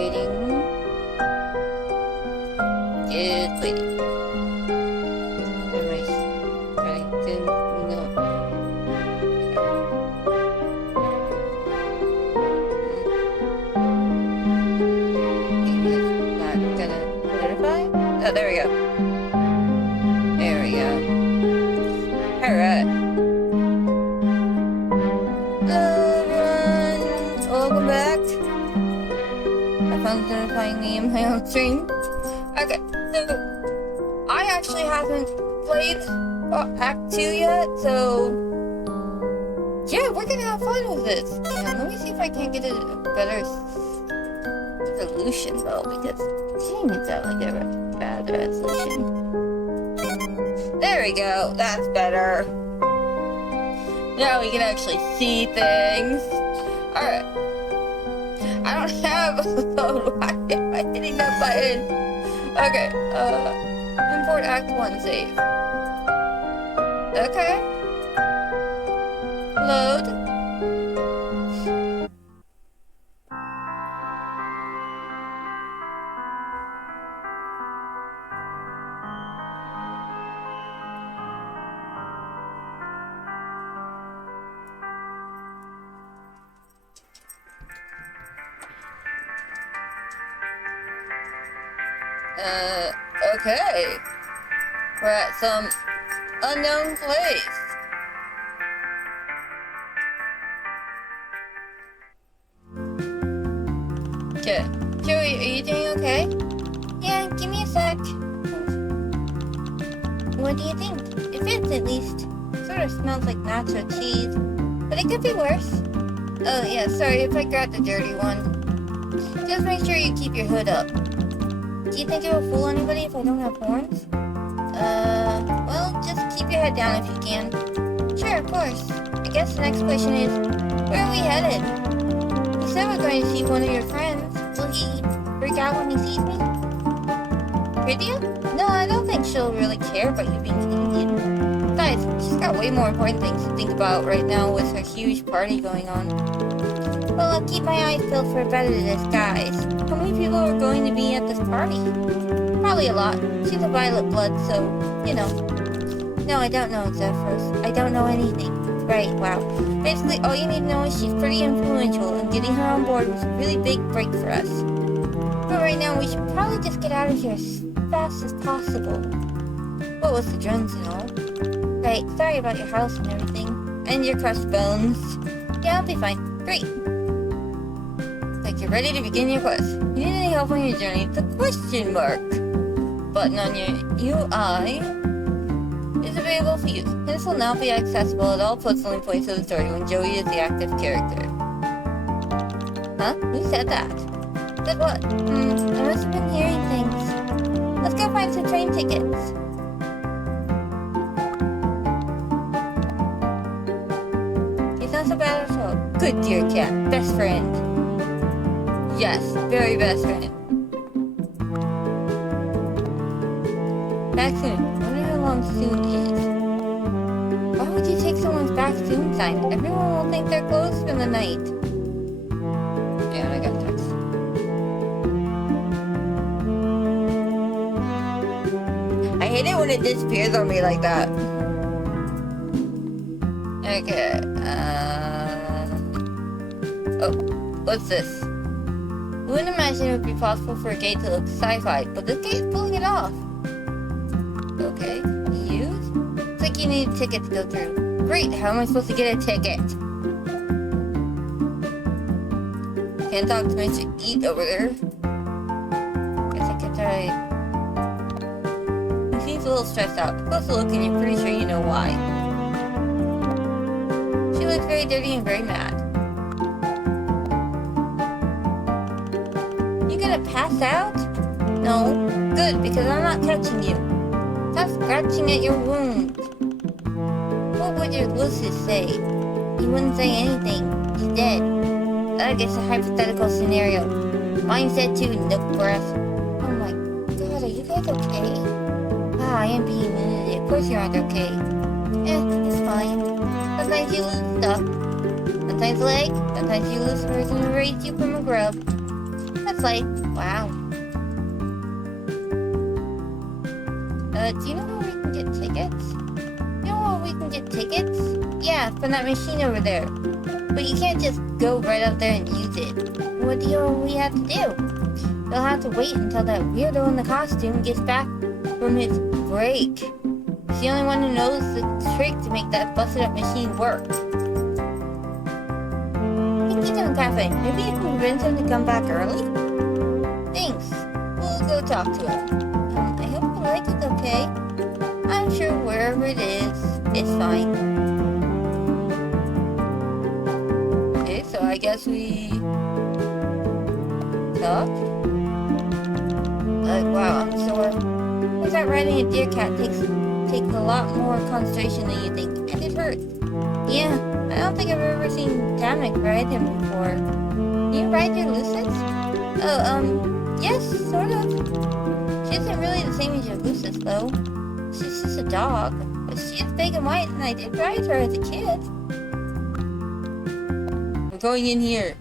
waiting. It's waiting. Am I trying to? No. It's not gonna notify? Oh, there we go. There we go. Alright. Hello everyone! Welcome back. My phone's notifying me in my own stream. Okay, so I actually haven't played Act 2 yet, so yeah, we're gonna have fun with this. Let me see if I can't get a better resolution though, because dang, it's at like a bad resolution. There we go, that's better. Now we can actually see things. Alright. I don't have why am I hitting that button? Okay, import Act 1 save. Okay. Load. Okay. We're at some unknown place. Okay. Joey, are you doing okay? Yeah, give me a sec. What do you think? It fits at least. Sort of smells like nacho cheese, but it could be worse. Oh yeah, sorry if I grabbed the dirty one. Just make sure you keep your hood up. Do you think it will fool anybody if I don't have horns? Well, just keep your head down if you can. Sure, of course. I guess the next question is, where are we headed? You said we're going to see one of your friends. Will he freak out when he sees me? Lydia? No, I don't think she'll really care about you being Canadian. Besides, she's got way more important things to think about right now with her huge party going on. Well, I'll keep my eyes peeled for a better disguise. How many people are going to be at this party? Probably a lot. She's a violet blood, so, you know. No, I don't know, Zephyros. I don't know anything. Right, wow. Basically, all you need to know is she's pretty influential, and getting her on board was a really big break for us. But right now, we should probably just get out of here as fast as possible. What was the drones and all? Right, sorry about your house and everything. And your crushed bones. Yeah, I'll be fine. Great. Like you're ready to begin your quest. You need any help on your journey? The question mark button on your UI is available for use. This will now be accessible at all puzzling points of the story when Joey is the active character. Huh? Who said that? Said what? I must have been hearing things. Let's go find some train tickets. He's not so bad at all. Good dear cat. Best friend. Yes, very best friend. Back soon. I wonder how long soon is. Why would you take someone's back soon sign? Everyone will think they're closed for the night. Yeah, I got text. I hate it when it disappears on me like that. Okay, oh, what's this? I wouldn't imagine it would be possible for a gate to look sci-fi, but this gate's pulling it off. Okay, use? Looks like you need a ticket to go through. Great, how am I supposed to get a ticket? Can't talk to Mr. Eat over there. Guess I can try. He seems a little stressed out. Close a look and you're pretty sure you know why. She looks very dirty and very mad. Pass out? No. Good, because I'm not touching you. Stop scratching at your wound. What would your Lucius say? He wouldn't say anything. He's dead. I guess a hypothetical scenario. Mine said too, nook breath. Oh my god, are you guys okay? Ah, I am being an idiot. Of course you aren't okay. It's fine. Sometimes you lose stuff. Sometimes leg. Sometimes you lose the person who raised you from a grub. That's That's life. Wow. Do you know where we can get tickets? You know where we can get tickets? Yeah, from that machine over there. But you can't just go right up there and use it. What do we have to do? We'll have to wait until that weirdo in the costume gets back from his break. He's the only one who knows the trick to make that busted up machine work. Hey, Keaton Cafe, maybe you can convince him to come back early? Thanks. We'll go talk to him. I hope you like it, okay? I'm sure wherever it is, it's fine. Okay, so I guess we talk? Wow, I'm sore. Turns out riding a deer cat takes a lot more concentration than you think, and it hurts. Yeah, I don't think I've ever seen Damek ride him before. Do you ride your Lucis? Oh, yes, sort of. She isn't really the same as your Lucis, though. She's just a dog, but she is big and white, and I did ride her as a kid. We're going in here.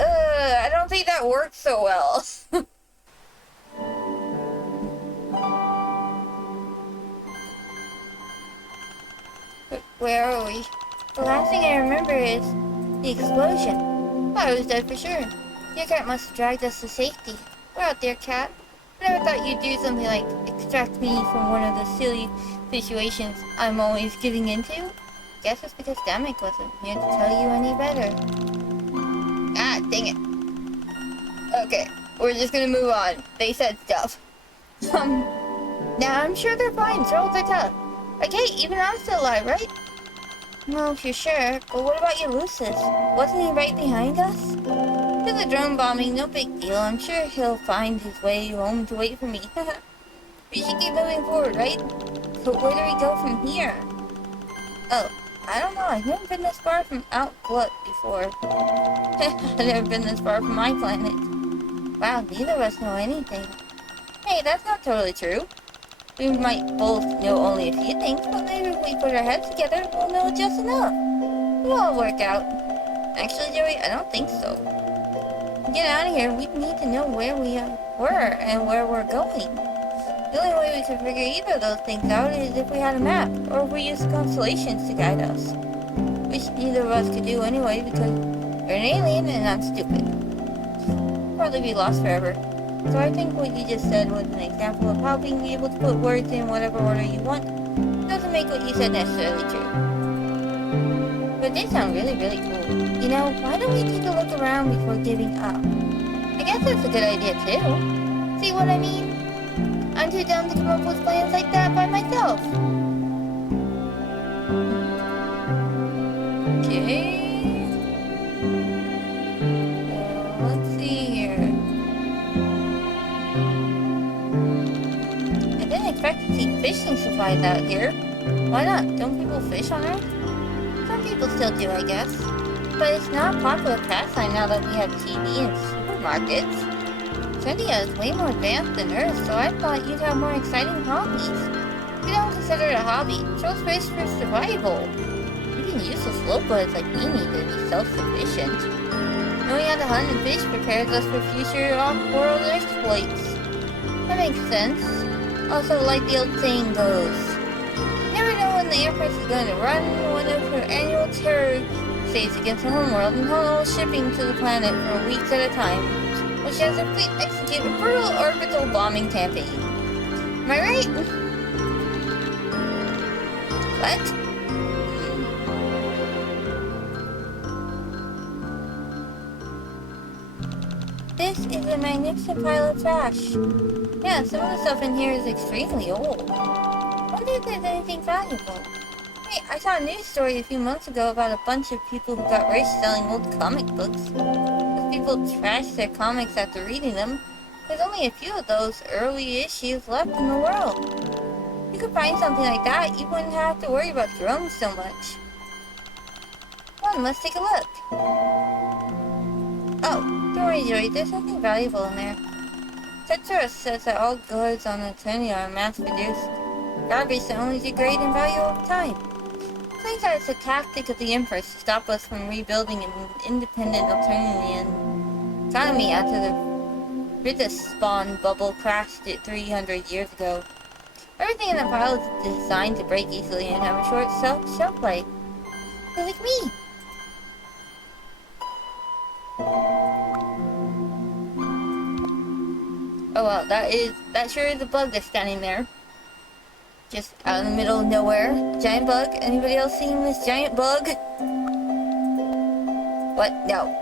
I don't think that worked so well. Where are we? The last thing I remember is the explosion. I was dead for sure. Your cat must have dragged us to safety. We're out there, cat. I never thought you'd do something like extract me from one of the silly situations I'm always getting into. Guess it's because Damek wasn't here to tell you any better. Ah, dang it. Okay, we're just gonna move on. They said stuff. Now I'm sure they're fine. Trolls are tough. Okay, even I'm still alive, right? Well, if you're sure. But what about your Lucis? Wasn't he right behind us? There's a drone bombing, no big deal. I'm sure he'll find his way home to wait for me. We should keep moving forward, right? But where do we go from here? Oh, I don't know. I've never been this far from Outlook before. I've never been this far from my planet. Wow, neither of us know anything. Hey, that's not totally true. We might both know only a few things, but maybe if we put our heads together, we'll know just enough. It'll all work out. Actually, Joey, I don't think so. To get out of here, we need to know where we were and where we're going. The only way we could figure either of those things out is if we had a map, or if we used constellations to guide us. Which neither of us could do anyway, because you're an alien and I'm stupid. Probably be lost forever. So I think what you just said was an example of how being able to put words in whatever order you want doesn't make what you said necessarily true. But they sound really, really cool. You know, why don't we take a look around before giving up? I guess that's a good idea too. See what I mean? I'm too dumb to come up with plans like that by myself. Okay. Let's see here. I didn't expect to see fishing supplies out here. Why not? Don't people fish on Earth? Some people still do, I guess. But it's not a popular pastime now that we have TV and supermarkets. Trendia is way more advanced than Earth, so I thought you'd have more exciting hobbies. We don't consider it a hobby. Trolls fish for survival. Even useless slowbloods like me need to be self-sufficient. Knowing how to hunt and fish prepares us for future off-world exploits. That makes sense. Also, like the old saying goes, you never know when the Empress is going to run one of her annual terror states against the homeworld and hold shipping to the planet for weeks at a time, while she has her fleet execute a brutal orbital bombing campaign. Am I right? What? This is a magnificent pile of trash. Yeah, some of the stuff in here is extremely old. I wonder if there's anything valuable. Hey, I saw a news story a few months ago about a bunch of people who got rich selling old comic books. If people trashed their comics after reading them, there's only a few of those early issues left in the world. If you could find something like that, you wouldn't have to worry about drones so much. Come on, let's take a look. Oh, worry, Joey. There's something valuable in there. Tetra says that all goods on the Eternia are mass-produced. Garbage that only degrade in value over time. Claims that it's a tactic of the Empress to stop us from rebuilding an independent Eternian economy after the Rita spawn bubble crashed it 300 years ago. Everything in the pile is designed to break easily and have a short shelf life. They're like me. Oh wow, that sure is a bug that's standing there. Just out in the middle of nowhere. Giant bug. Anybody else seen this giant bug? What? No.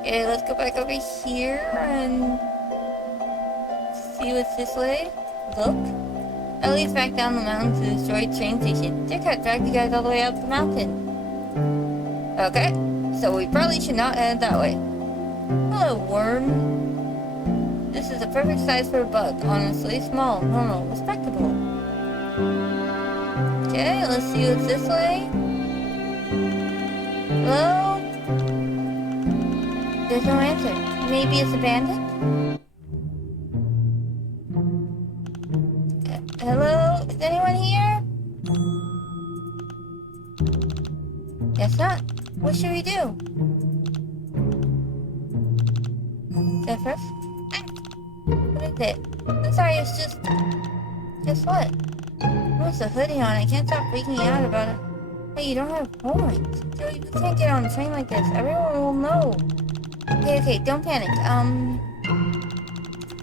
Okay, let's go back over here and see what's this way. Look. That leads back down the mountain to the destroyed train station. Dick had dragged you guys all the way up the mountain. Okay, so we probably should not head that way. Hello, worm. This is the perfect size for a bug. Honestly, small, normal, respectable. Okay, let's see what's this way. Hello? There's no answer. Maybe it's abandoned? Hello? Is anyone here? Guess not. What should we do? Zephyrus? What is it? I'm sorry, it's just... Guess what? What's a hoodie on? I can't stop freaking out about it. Hey, you don't have horns. Joey, we can't get on a train like this. Everyone will know. Okay, don't panic.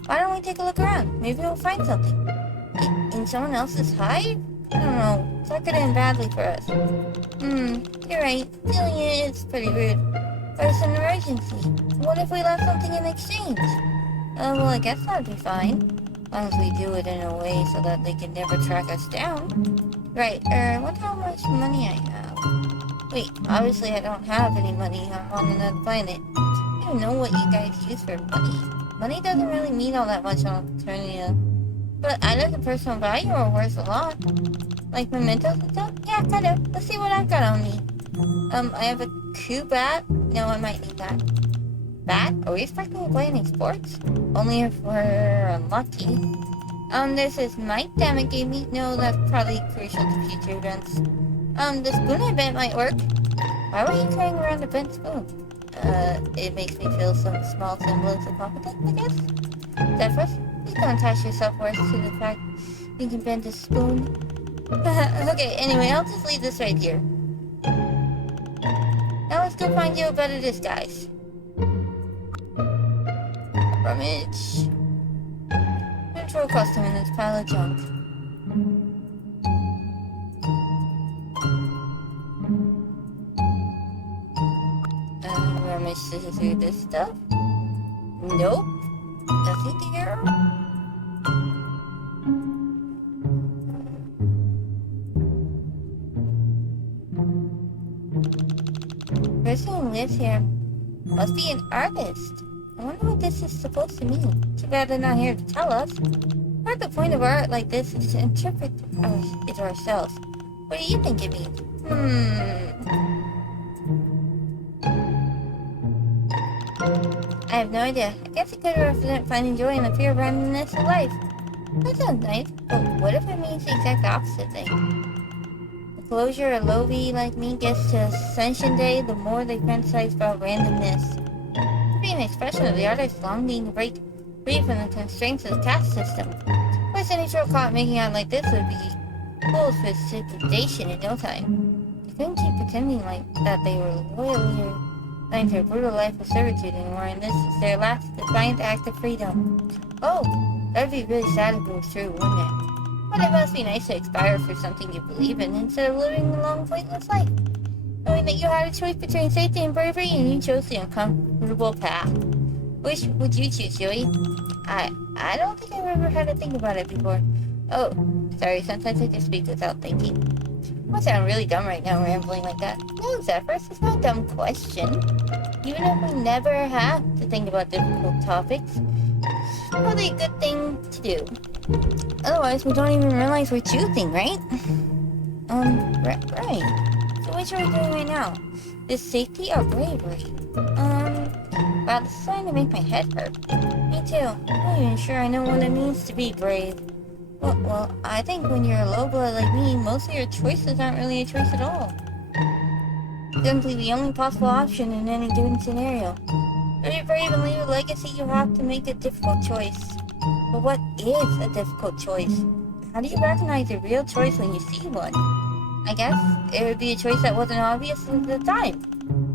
Why don't we take a look around? Maybe we'll find something. In someone else's hive? I don't know. That could end badly for us. You're right. Stealing it is pretty rude. But it's an emergency. What if we left something in exchange? Well, I guess that'd be fine. As long as we do it in a way so that they can never track us down. Right, I wonder how much money I have. Wait, obviously I don't have any money. I'm on another planet. I don't know what you guys use for money. Money doesn't really mean all that much on Eternia. But items of personal value are worth a lot. Like mementos and stuff? Yeah, kinda. Let's see what I've got on me. I have a Q bat. No, I might need that. Bat? Are we expecting to play any sports? Only if we're unlucky. There's this mic damn it gave me. No, that's probably crucial to future events. The spoon I bet might work. Why were you carrying around a bent spoon? It makes me feel some small semblance of competence, I guess. Zephyrus, please don't attach your self-worth to the fact you can bend a spoon. Okay, anyway, I'll just leave this right here. Now let's go find you a better disguise. Rummage. Control costume in this pile of junk. Rummage through this stuff. Nope. Nothing there. Person who lives here must be an artist. I wonder what this is supposed to mean. Too bad they're not here to tell us. Part the point of art like this is to interpret it ourselves. What do you think it means? I have no idea. I guess it could represent finding joy in the pure randomness of life. That sounds nice, but what if it means the exact opposite thing? The closer a Lovi like me gets to Ascension Day, the more they fantasize about randomness. It could be an expression of the artist's longing to break free from the constraints of the caste system. Of course, any troll caught making out like this would be fools for civilization in no time. They couldn't keep pretending like that they were loyal or lying to a brutal life of servitude anymore, and this is their last defiant act of freedom. Oh, that'd be really sad if it was true, wouldn't it? But it must be nice to expire for something you believe in instead of living a long, pointless life. Knowing that you had a choice between safety and bravery, and you chose the uncomfortable path. Which would you choose, Joey? I don't think I've ever had to think about it before. Oh, sorry, sometimes I just speak without thinking. I sound really dumb right now, rambling like that. No, Zephyrus, it's not a dumb question. Even if we never have to think about difficult topics, it's probably a good thing to do. Otherwise, we don't even realize we're choosing, right? Right. So what are we doing right now? Is safety or bravery? Wow, this is starting to make my head hurt. Me too. I'm not even sure I know what it means to be brave. Well, I think when you're a low blood like me, most of your choices aren't really a choice at all. Simply the only possible option in any given scenario. To be brave and leave a legacy, you have to make a difficult choice. But what is a difficult choice? How do you recognize a real choice when you see one? I guess it would be a choice that wasn't obvious at the time.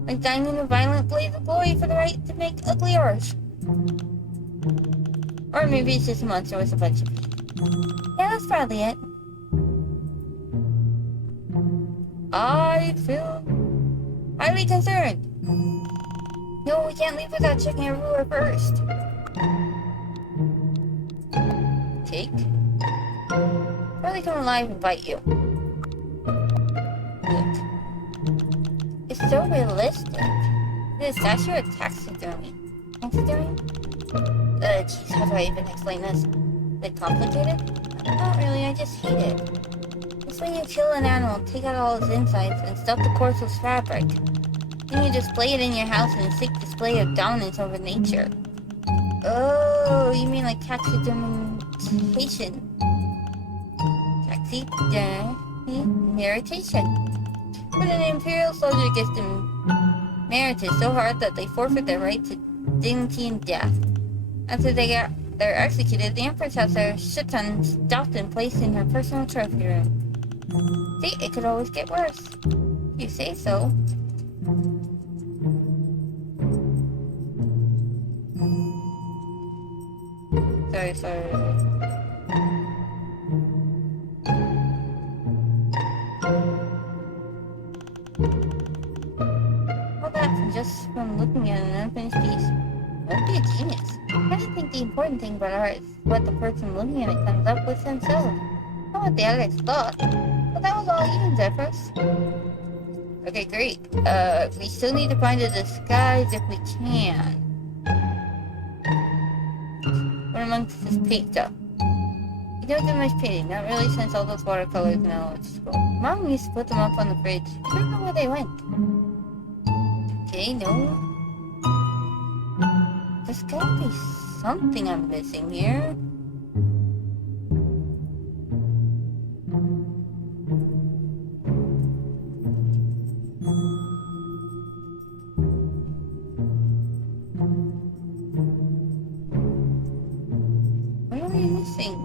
Like dying in a violent blaze of glory for the right to make ugly art. Or maybe it's just a monster with a bunch of feet. Yeah, that's probably it. I feel highly concerned. No, we can't leave without checking our ruler first. Take. Probably come alive and bite you. Look. It's so realistic. Is a statue or taxidermy? Taxidermy? Jeez, how do I even explain this? Is it complicated? Not really, I just hate it. It's when you kill an animal, take out all its insides, and stuff the corpse with fabric. Then you display it in your house in a sick display of dominance over nature. Oh, you mean like taxidermitation? Taxidermitation. But an imperial soldier gets merited so hard that they forfeit their right to dignity and death. After they're executed, the Empress has their shit-ton stuffed and placed in her personal trophy room. See, it could always get worse. You say so. Sorry. All that just from looking at an unfinished piece. That would be a genius. I kind of think the important thing about art is what the person looking at it comes up with themselves. Not what the artist thought. But that was all you, Zephyrs. Okay, great. We still need to find a disguise if we can. What amongst this paint stuff? You don't do much painting, not really since all those watercolors now at school. Mom used to put them up on the fridge. I don't know where they went. Okay, no. There's gotta be something I'm missing here. What are we missing?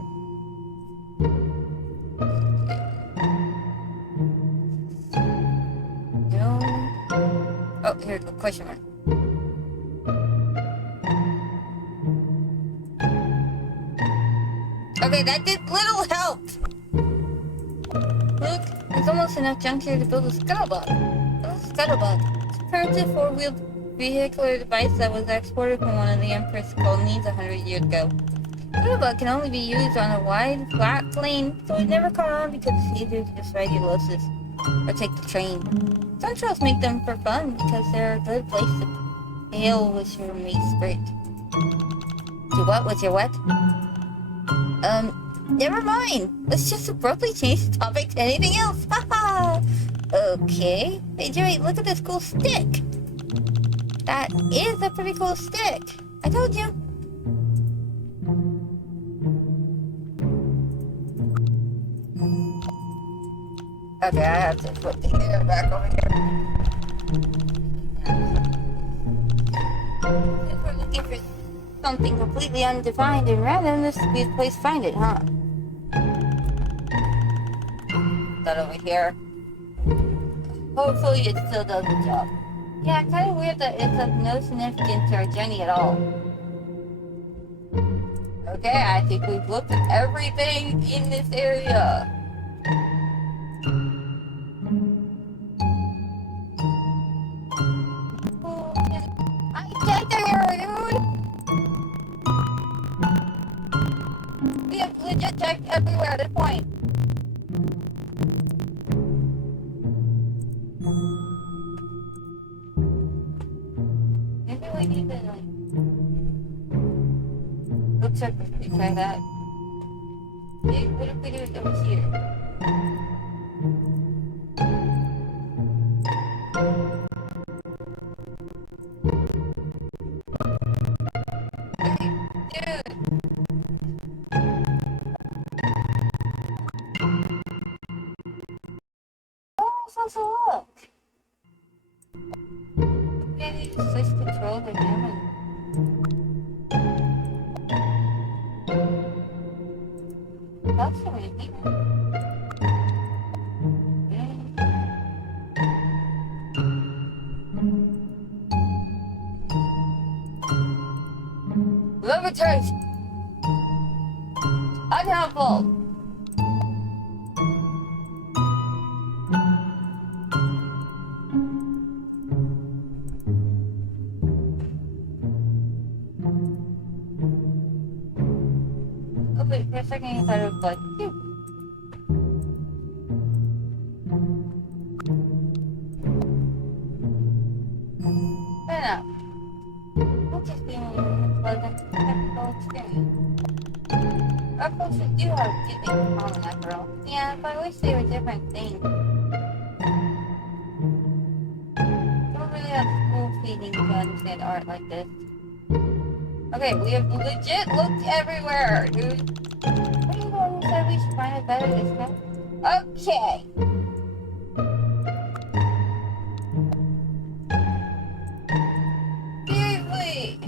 No. Oh, here, a question mark. Okay, that did little help. Look, there's almost enough junk here to build a scuttlebutt. It's a primitive four-wheeled vehicular device that was exported from one of the Empress colonies 100 years ago. Scuttlebutt can only be used on a wide, flat plain, so it never caught on because it's easier to just ride Ulysses or take the train. Some trails make them for fun because they're a good place to hail with your mate spirit. Do what with your what? Never mind. Let's just abruptly change the topic to anything else. Haha. Okay. Hey, Joey, look at this cool stick. That is a pretty cool stick. I told you. Okay, I have to put the hair back over here. If we're looking for something completely undefined and random, this would be the place to find it, huh? That over here. Hopefully it still does the job. Yeah, kind of weird that it's of no significance to our journey at all. Okay, I think we've looked at everything in this area. Oh, I checked everywhere, dude! We have legit checked everywhere at this point. Maybe we need to, like... Looks like we can try that. Hey, what if we do it over here? switch controls or human. That's so many people. Levitate! Unhelpful! Oh wait, for a second I thought it was like, phew. Fair enough. We'll just be in a pleasant technical experience. Our cultures do have two things in common after all. Yeah, but I wish they were different things. Don't really have school feeding to understand art like this. Okay, we have legit looked everywhere, dude. What are you going to say we should find it better this time? Okay. Seriously.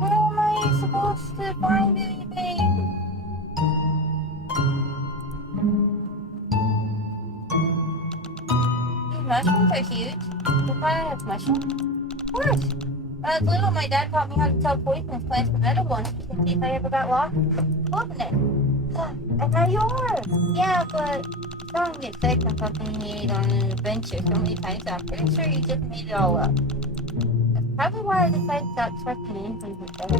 How am I supposed to find anything? These mushrooms are huge. The planet has mushrooms? Of course. When I was little, my dad taught me how to tell poisonous plants from edible ones in case I ever got lost in it. And now you are. Yeah, but don't get sick from something you ate on an adventure so many times. I'm pretty sure you just made it all up. That's probably why I decided to stop trusting anything he said.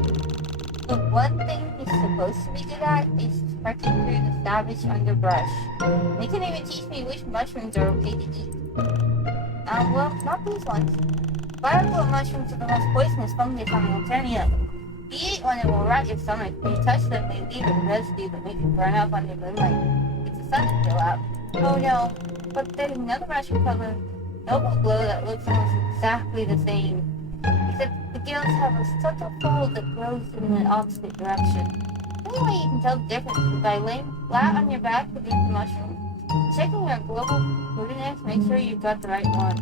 The one thing he's supposed to be good at is trekking through the savage underbrush. He can even teach me which mushrooms are okay to eat. Well, not these ones. Viral mushrooms are the most poisonous fungus on Alternia. If you eat one, it will rot your stomach. When you touch them, they leave a residue that makes you burn up under moonlight. It's a sun to kill out. Oh no, but there's another mushroom called Noble Glow that looks almost exactly the same. Except the gills have a subtle fold that grows in the opposite direction. The only way you can tell the difference is by laying flat on your back beneath the mushroom. Checking your global food index, make sure you've got the right one.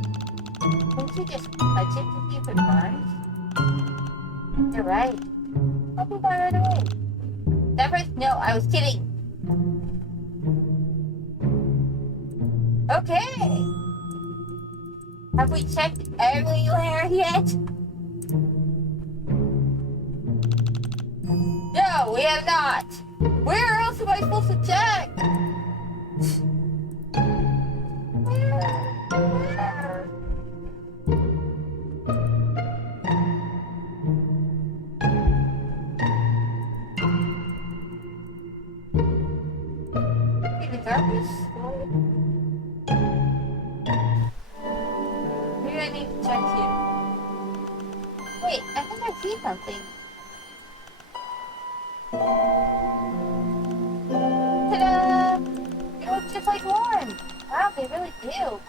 Couldn't you just touch it to see if it burns? You're right. I'll do that right away. Severus? No, I was kidding. Okay. Have we checked everywhere yet? No, we have not. Where else am I supposed to check? Where? The garbage? Maybe I need to check here. Wait, I think I see something. Ta-da! They look just like one. Wow, they really do.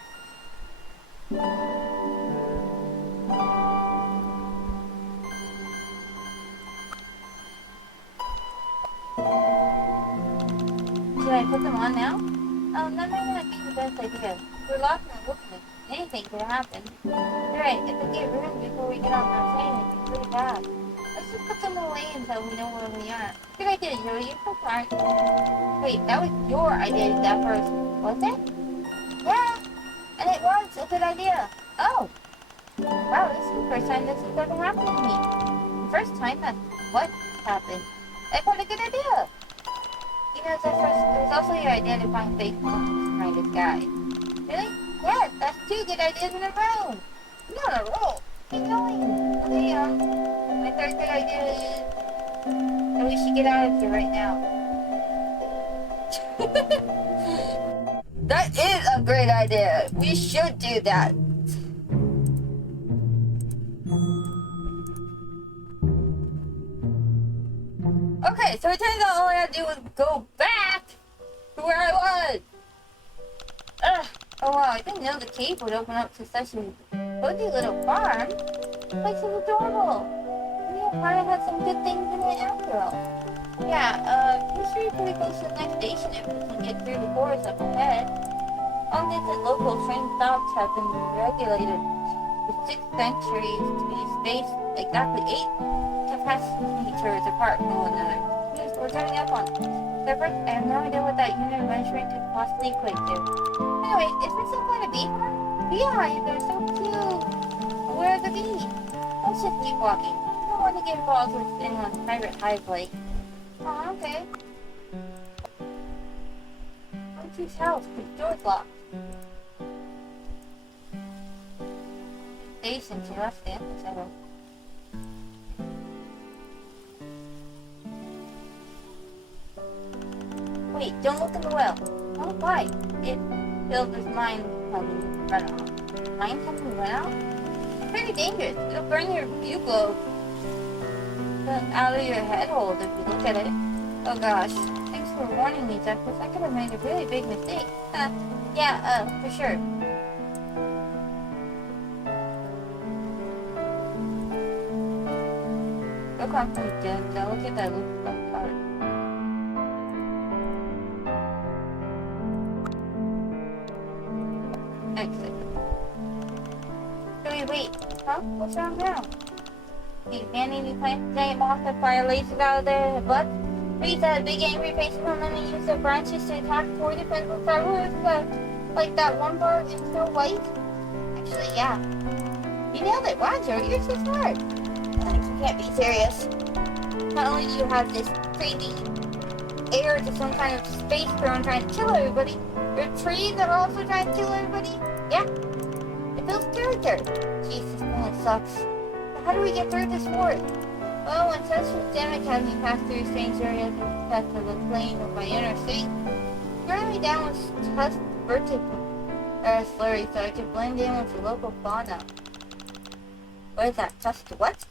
Should I put them on now? That might not be the best idea. If we're lost in the wilderness, anything could happen. You're right, if we get ruined before we get off our plane, it'd be pretty bad. Let's just put them away until we know where we are. Good idea, Joey. You're so smart. Wait, that was your idea to that first, was it? Yeah, and it was a good idea. Oh, wow, this is the first time this has ever happened to me. The first time that what happened? That's not a good idea. You know, there's also your idea to find fake monkeys behind the sky. Really? Yeah, that's two good ideas in a row. You're on a roll. Keep going. Okay, my third good idea is that we should get out of here right now. That is a great idea. We should do that. Okay, so it turns out all I had to do was go back to where I was. Ugh. Oh wow, I didn't know the cave would open up to such a cozy little farm. This place is adorable. Maybe the farm has some good things in it after all. Yeah, we should be pretty close to the next station if we can get through the forest up ahead. Long distance local train stops have been regulated with 6 centuries to be spaced exactly 8 capacitors apart from one another. Yes, we're coming up on Separate, I have no idea what that unit of measurement could possibly equate to. Anyway, is this some kind of bee farm? Beehives are so cute! Where are the bees? Let's just keep walking. I don't want to get involved with anyone's private hive like. Oh, okay. Monkey's house, the door's locked. Days since you left the epicenter. Wait, don't look in the well. Oh, why? It fills with mind coming run out. Mind coming run out? It's very dangerous. It'll burn your view globe out of your head hole if you look at it. Oh gosh. Thanks for warning me, Jeff, because I could have made a really big mistake. Yeah, for sure. Go on, please, Jeff. Now look at that little card. Exit. Wait. Huh? What's wrong now? These man-eating plants, giant moths that fire lasers out of their butts. Trees that have big angry faces on them and use their branches to attack 4 different carnivores, like that one bird in Snow White. Actually, yeah. You nailed it. Wow, Joe, you're so smart. You can't be serious. Not only do you have this crazy heir to some kind of space throne trying to kill everybody, there are trees that are also trying to kill everybody. Yeah. It builds character. Jesus, man, it sucks. But how do we get through this forest? Well, when tests from STEM Academy pass through strange areas and tests of the plane of my inner state, running me down with test slurry so I could blend in with the local fauna. What is that? Test what?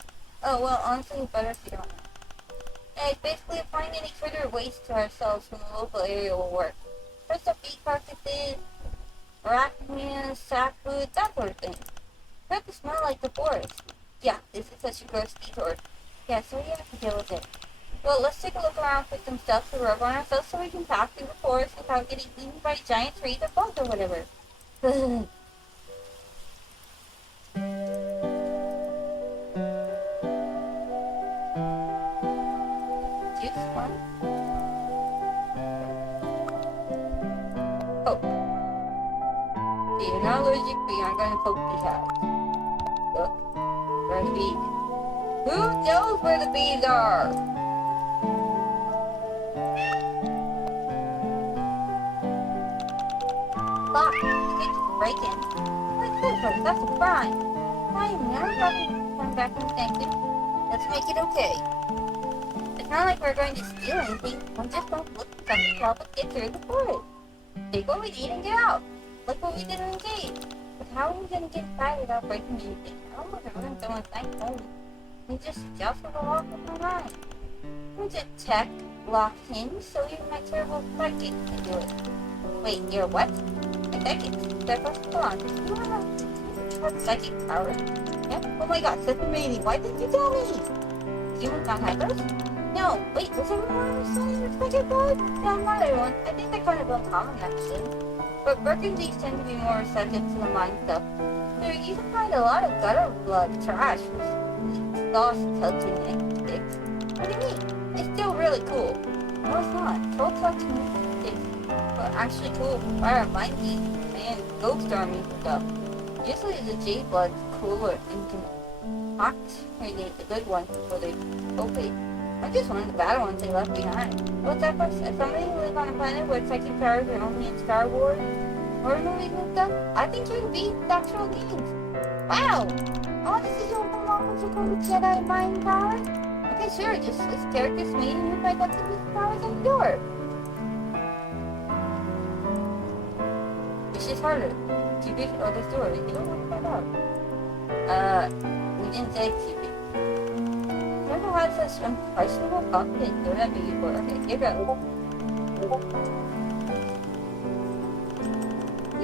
Oh, well, honestly, it's better if you don't know. And it's basically applying any critter waste to ourselves from the local area will work. First up, bee carcasses, arachnids, sapwood, that sort of thing. Start to smell like the forest. Yeah, this is such a gross detour. Yeah, so we have to deal with it. Well, let's take a look around for some stuff to rub on ourselves so we can pass through the forest without getting eaten by giant trees or bugs or whatever. Juice one. Poke. See, you're not allergic, but you aren't going to poke these hives. Look, where are the bees? Who knows where the bees are? Lock, you can't just break in. Like this, that's a crime. Fine, now we're going to come back and thank you. Let's make it okay. It's not like we're going to steal anything. I'm just going to look for something to help us get through the forest. Take what we need and get out. Like what we did in the cave. But how are we going to get inside without breaking anything? I don't want to ruin someone's nice home. We just for the lock of my mind. We just tech lock hinge so even my terrible psychic can do it. Wait, you're what? A psychic. That first on. You have psychic powers. Yep. Oh my god, that's amazing. Why didn't you tell me? Humans not hypers? No. Wait, was everyone understanding your psychic powers? No, not everyone. I think they're kind of uncommon actually. But burgundies tend to be more receptive to the mind stuff. So you can find a lot of gutter blood trash with sauce touching and sticks. What do you mean? It's still really cool. No, it's not. Troll touching and sticks. But actually cool fire mind beast and ghost armies and stuff. Usually the J blood's cooler and can oxygenate the good ones before they okay. I'm just one of the bad ones they left behind. What's that person? As somebody who lives on a planet where psychic powers are only in Star Wars or movies and stuff, I think you would be actual games. Wow! Oh, this is your mom with your Jedi mind power? Okay, sure, just list characters to me and you might have to list powers on the door. Which is harder? Cupid or the door? You don't want to find out. We didn't say Cupid. Never had such unquestionable confidence doing that before. Okay, here goes.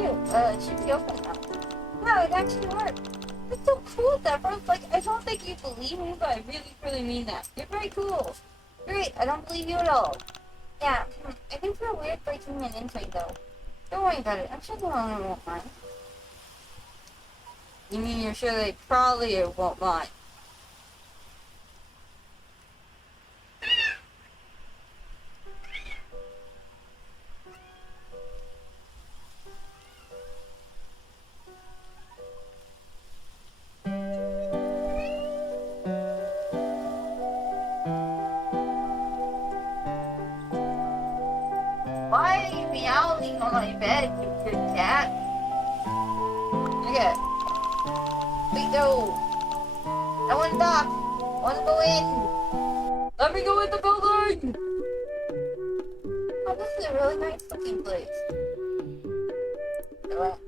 It should be open now. Wow, it actually worked. That's so cool, Deborah. Like, I don't think you believe me, but I really mean that. You're very cool. Great, I don't believe you at all. Yeah, I think we're weird breaking and entering, though. Don't worry about it. I'm sure the owner won't mind. You mean you're sure they probably won't mind? Why are you meowing on my bed, you good cat? Okay. Wait, no. I want to dock. I want to go in. Let me go in the building. Oh, this is a really nice looking place. Alright.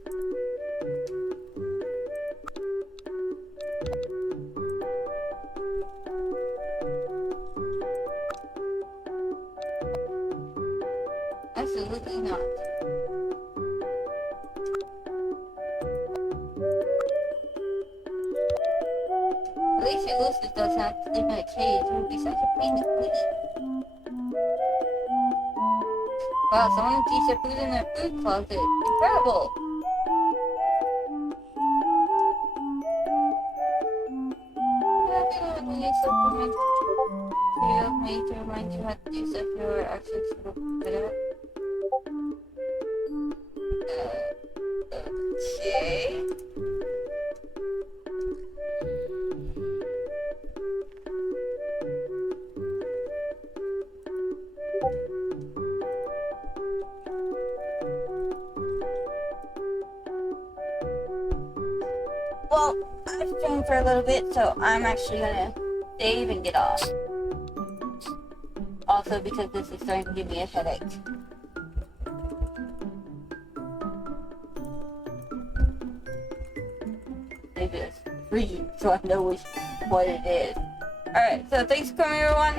Absolutely not. At least your Lucius doesn't have to live in a cage. It would be such a pain to clean. Wow, someone keeps their food in their food closet. Incredible! Need supplements made to remind you how to do stuff your actions will put out. Okay. Well, I've streamed for a little bit, so I'm actually gonna save and get off. Also because this is starting to give me a headache. Maybe it's free, so I know what it is. Alright, so thanks for coming everyone.